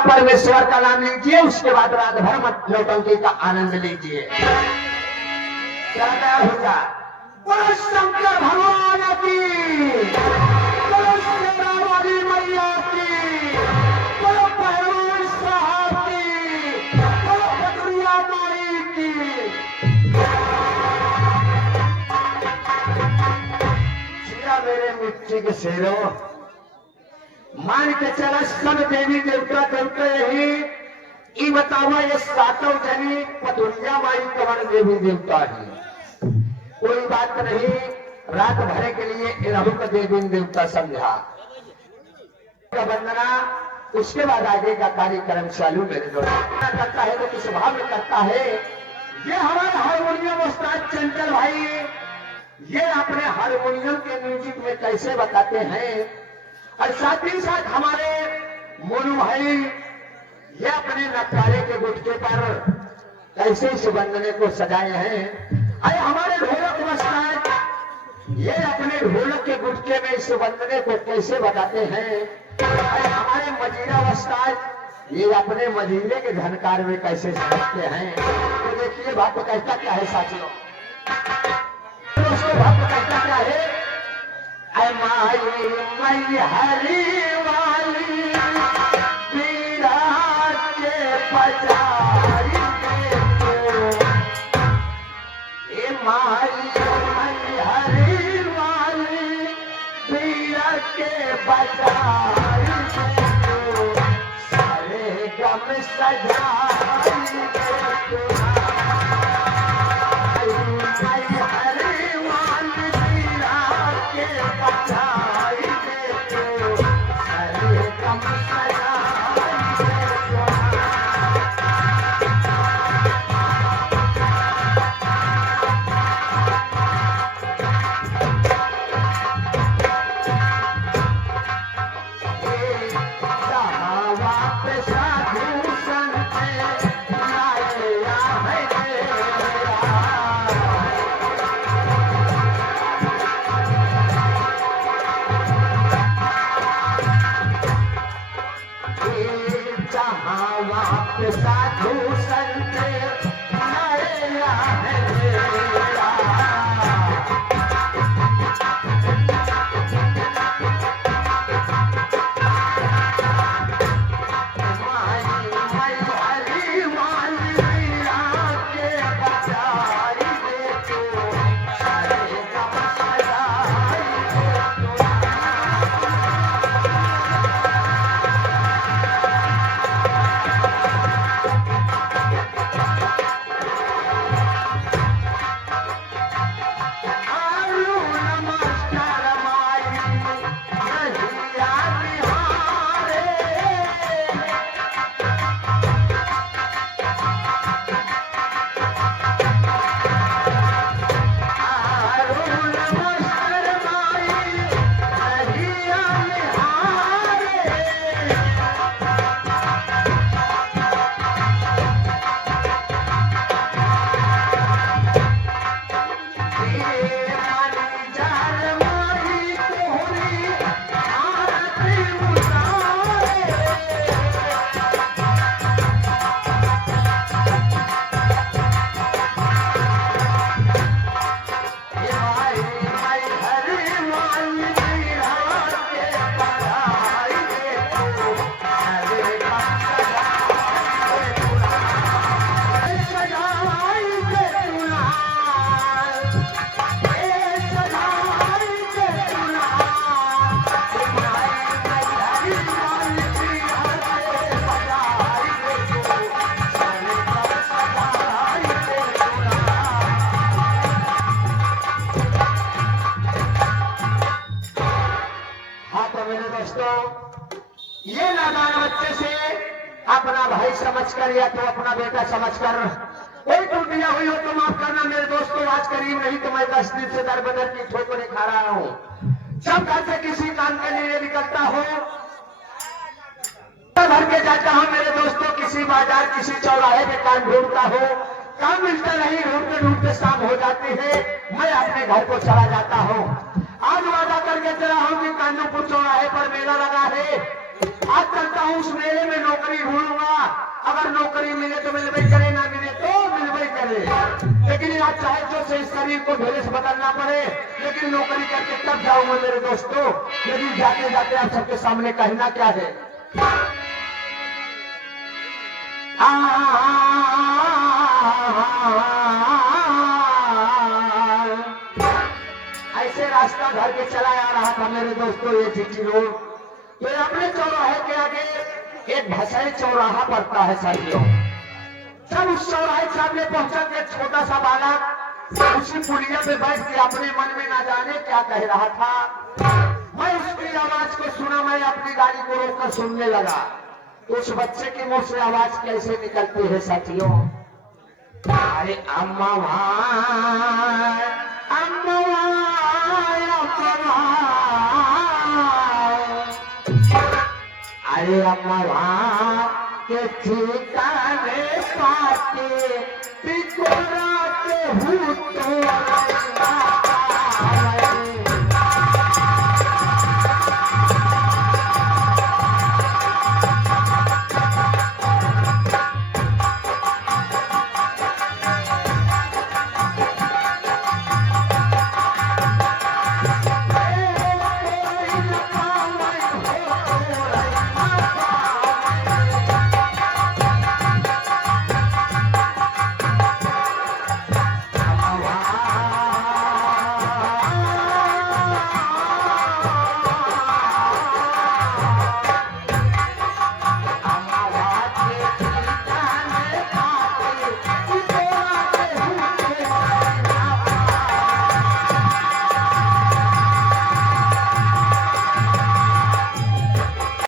परमेश्वर का नाम लीजिए, उसके बाद रात भर मत नौटंकी का आनंद लीजिए। क्या तैयार हो जाए। बोलो शंकर भगवान की, बोलो शेरावाली मैया की, बोलो पहलवान साहब की, बोलो बदरिया माई की। जिया मेरे मिट्टी के शेरों, मान के चला सब देवी देवता देवता यही ई बतावा ये सातों जनी पटुरिया माई कमर देवी देवता ही। कोई बात नहीं, रात भरे के लिए इन्हों को देवी देवता समझा का वंदना, उसके बाद आगे का कार्यक्रम चालू। मेरे दोस्त करता है तो किस भाव में करता है। ये हमारे हारमोनियम उस्ताद चंचल भाई, ये अपने हारमोनियम के म्यूजिक में कैसे बताते हैं, और साथ ही साथ हमारे मोनू भाई ये अपने नकारे के गुटके पर कैसे इस वंदने को सजाए हैं। अरे हमारे ढोलक उस्ताद ये अपने ढोलक के गुटके में इस वंदने को कैसे बताते हैं। अरे हमारे मजीरा उस्ताद ये अपने मजीरे के झनकार में कैसे समझते हैं। तो देखिए बात तो कहता क्या है साथियों, दोस्तों बात तो कहता क्या है। माई मई हरी वाली पीरा के पचारी देखो, ए माई मई हरी वाली पीरा के पचारी देखो, सारे गम सजाई देखो। मई हरी वाली पीरा के पचारी देखो, सारे गम सजाई देखो। साधु संत नया है मेरा, माई मई हरी वाली पीरा के पचारी देखो, सारे गम सजाई देखो। ये नादान बच्चे से अपना भाई समझकर या तो अपना बेटा समझकर कोई त्रुटियां हुई हो तो माफ करना मेरे दोस्तों। आज करीब नहीं तो मैं 10 दिन से दर बदर की ठोकरें खा रहा हूँ। जब घर से किसी काम के लिए निकलता हो, भर के जाता हूँ मेरे दोस्तों, किसी बाजार किसी चौराहे पे काम ढूंढता हो, काम मिलता नहीं, ढूंढते ढूंढते शाम हो जाती है, मैं अपने घर को चला जाता हूँ। आज वादा करके चला हूँ कि कांदूपुर चौराहे पर मेला लगा है, आज चलता हूँ उस मेले में नौकरी ढूंढ अगर नौकरी मिले तो मिलवे करे, ना मिले तो मिलवे करे। लेकिन आज चाहे जो से इस शरीर को भेष बदलना पड़े, लेकिन नौकरी करके तब जाऊंगा मेरे दोस्तों। लेकिन जाते जाते आप सबके सामने कहना क्या है, ऐसे रास्ता घर के चला आ रहा था मेरे दोस्तों। ये जीटी रोड, ये अपने चौराहे के आगे एक भसई चौराहा पड़ता है साथियों। जब उस चौराहे के सामने पहुंचा के छोटा सा बालक उसी पुलिया पे बैठ के अपने मन में ना जाने क्या कह रहा था। मैं उसकी आवाज को सुना, मैं अपनी गाड़ी को रोककर सुनने लगा। उस बच्चे के मुंह से आवाज कैसे निकलती है साथियों, अरे अम्मा भाई, अम्मा भाई, अम्मा भाई, अरे अम्मा भाई के ठिकाने पाते तिकोरा के भूतों